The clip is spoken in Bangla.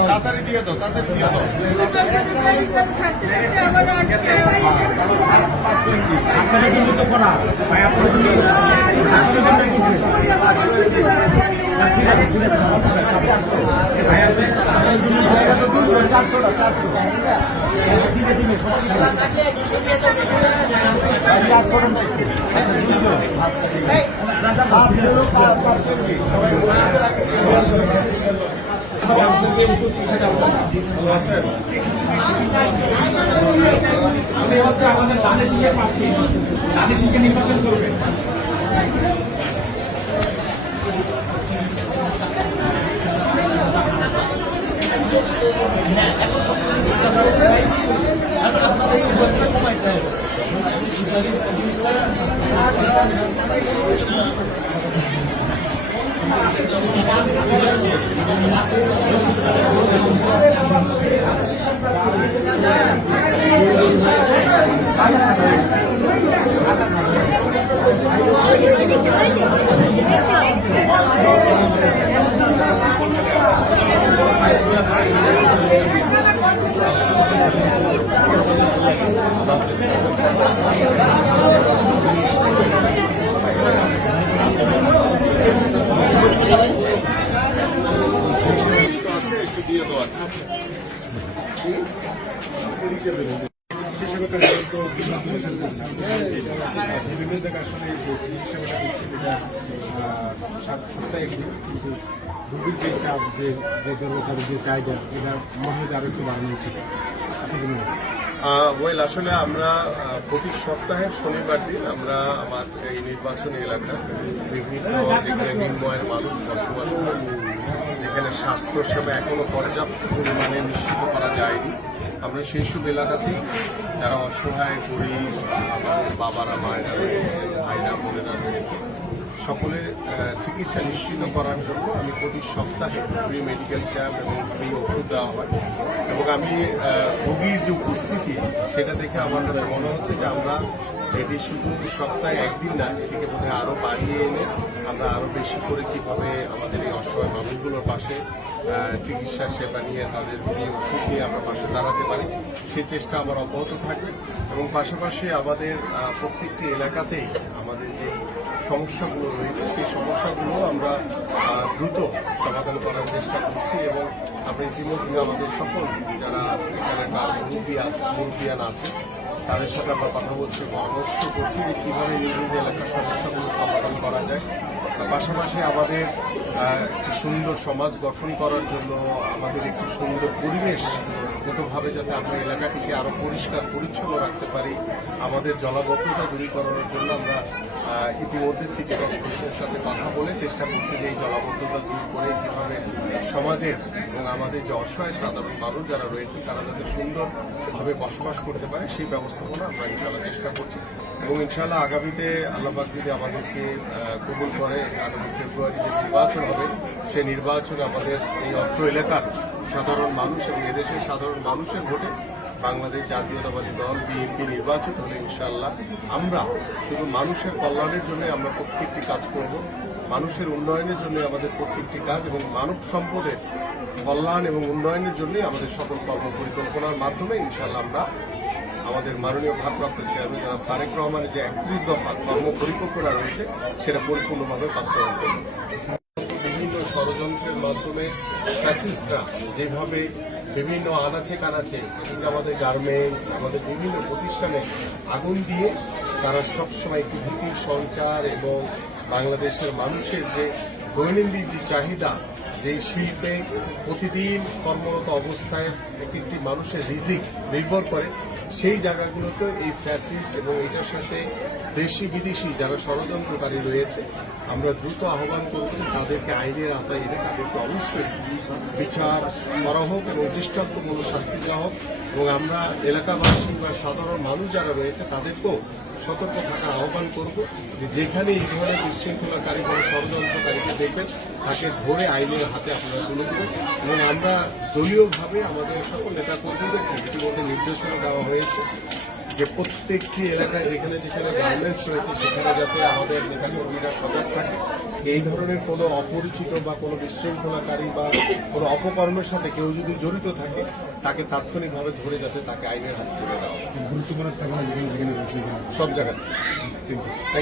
তাড়াতাড়ি দিয়ে দাও তাড়াতাড়ি দিয়ে দাও। আপনাদের কিন্তু তো করা ভাই আপনাদের কিন্তু ঠিক আছে ঠিক আছে ভাই আপনাদের জন্য চারশো চারশো দিনে দিনে চারশো আপনি হচ্ছে আমাদের দানের শীষের প্রার্থী দানের শীষে নির্বাচন বিভিন্ন জায়গায় আসলে চিকিৎসা সেবাটা দিচ্ছে এটা আহ, সাত সপ্তাহে একদিন কিন্তু রোগীর যে চাপ যে যে কর্মচারীর যে চাহিদা এটা মনে হয় আরও একটু বাড়ানো উচিত? ওয়েল আসলে আমরা প্রতি সপ্তাহে শনিবার দিন আমরা আমার এই নির্বাচনী এলাকায় বিভিন্ন যেখানে নিম্নয়ের মানুষ বসবাস যেখানে স্বাস্থ্য সেবা এখনও পর্যাপ্ত পরিমাণে নিশ্চিত করা যায়নি। আমরা সেই সব এলাকাতেই যারা অসহায়, গরিব বাবারা, মায়েরা রয়েছে ভাইরা, বোনেরা রয়েছে সকলের চিকিৎসা নিশ্চিত করার জন্য আমি প্রতি সপ্তাহে ফ্রি মেডিকেল ক্যাম্প এবং ফ্রি ওষুধ দেওয়া হয়। এবং আমি রোগীর যে উপস্থিতি, সেটা দেখে আমার কাছে মনে হচ্ছে যে আমরা এটি শুধু সপ্তাহে একদিন না, এটিকে বোধহয় আরও বাড়িয়ে এনে আমরা আরও বেশি করে কীভাবে আমাদের এই অসহায় মানুষগুলোর পাশে চিকিৎসা সেবা নিয়ে তাদের ফ্রি ওষুধ নিয়ে আমরা পাশে দাঁড়াতে পারি সেই চেষ্টা আমার অব্যাহত থাকবে। এবং পাশাপাশি আমাদের প্রত্যেকটি এলাকাতেই আমাদের যে সমস্যাগুলো রয়েছে, সেই সমস্যাগুলো আমরা দ্রুত সমাধান করার চেষ্টা করছি এবং আমরা ইতিমধ্যে আমাদের সকল যারা এখানকার মুরব্বিয়ান মুরব্বিয়ান আছে, তাদের সাথে আমরা কথা বলছি পরামর্শ করছি যে কীভাবে নিজ এলাকার সমস্যাগুলো সমাধান করা যায়। পাশাপাশি আমাদের সুন্দর সমাজ গঠন করার জন্য আমাদের একটি সুন্দর পরিবেশ গতভাবে যাতে আমরা এলাকাটিকে আরও পরিষ্কার, পরিচ্ছন্ন রাখতে পারি, আমাদের জলাবদ্ধতা দূরীকরণের জন্য আমরা ইতিমধ্যে সিটি কর্পোরেশনের সাথে কথা বলে চেষ্টা করছি যে এই জলাবদ্ধতা দূর করে কীভাবে সমাজের এবং আমাদের যে অসহায় সাধারণ মানুষ যারা রয়েছেন, তারা যাতে সুন্দরভাবে বসবাস করতে পারে, সেই ব্যবস্থাপনা আমরা ইনশাল্লাহ চেষ্টা করছি। এবং ইনশাল্লাহ আগামীতে আল্লাহবাদ যদি আমাদেরকে কবুল করে, আগামী ফেব্রুয়ারি যে নির্বাচন হবে, সেই নির্বাচনে আমাদের এই অত্র এলাকার সাধারণ মানুষ এবং এদেশের সাধারণ মানুষের ভোটে বাংলাদেশ জাতীয়তাবাদী দল, বিএনপি নির্বাচিত হলে ইনশাল্লাহ আমরা শুধু মানুষের কল্যাণের জন্য আমরা প্রত্যেকটি কাজ করব। মানুষের উন্নয়নের জন্য আমাদের প্রত্যেকটি কাজ এবং মানব সম্পদের কল্যাণ এবং উন্নয়নের জন্য আমাদের সকল কর্ম পরিকল্পনার মাধ্যমে ইনশাল্লাহ আমরা আমাদের মাননীয় ভারপ্রাপ্ত চেয়ারম্যান জনাব তারেক রহমানের যে একত্রিশ দফা কর্ম পরিকল্পনা রয়েছে, সেটা পরিপূর্ণভাবে বাস্তবায়ন করব। ষড়যন্ত্রের মাধ্যমে ফ্যাসিস্টরা যেভাবে বিভিন্ন আনাচে কানাচে এমনকি আমাদের গার্মেন্টস আমাদের বিভিন্ন প্রতিষ্ঠানে আগুন দিয়ে তারা সবসময় একটি ভীতির সঞ্চার এবং বাংলাদেশের মানুষের যে দৈনন্দিন যে চাহিদা, যে শিল্পে প্রতিদিন কর্মরত অবস্থায় একটি একটি মানুষের রিজিক নির্ভর করে সেই জায়গাগুলোতে এই ফ্যাসিস্ট এবং এটার সাথে দেশি বিদেশি যারা ষড়যন্ত্রকারী রয়েছে, আমরা দ্রুত আহ্বান করব তাদেরকে আইনের আওতায় এনে তাদেরকে অবশ্যই বিচার করা হোক এবং দৃষ্টান্তমূলক শাস্তি দেওয়া হোক। এবং আমরা এলাকাবাসী বা সাধারণ মানুষ যারা রয়েছে, তাদেরকেও সতর্ক থাকার আহ্বান করব যে যেখানে এই ধরনের বিশৃঙ্খলাকারী কোনো ষড়যন্ত্রকারীকে দেখবেন, তাকে ধরে আইনের হাতে আপনারা তুলে দেবেন এবং আমরা দলীয়ভাবে আমাদের সকল নেতা কর্মীদেরকে ইতিমধ্যে নির্দেশনা দেওয়া হয়েছে। যে প্রত্যেকটি এলাকায় যেখানে যেখানে গার্মেন্টস রয়েছে সেখানে যাতে আমাদের নেতাকর্মীরা সজাগ থাকে। যে এই ধরনের কোনো অপরিচিত বা কোনো বিশৃঙ্খলাকারী বা কোনো অপকর্মের সাথে কেউ যদি জড়িত থাকে তাকে তাৎক্ষণিকভাবে ধরে যাতে তাকে আইনের হাতে তুলে দেওয়া। গুরুত্বপূর্ণ স্থাপনা যেখানে যেখানে রয়েছে এখানে? সব জায়গায়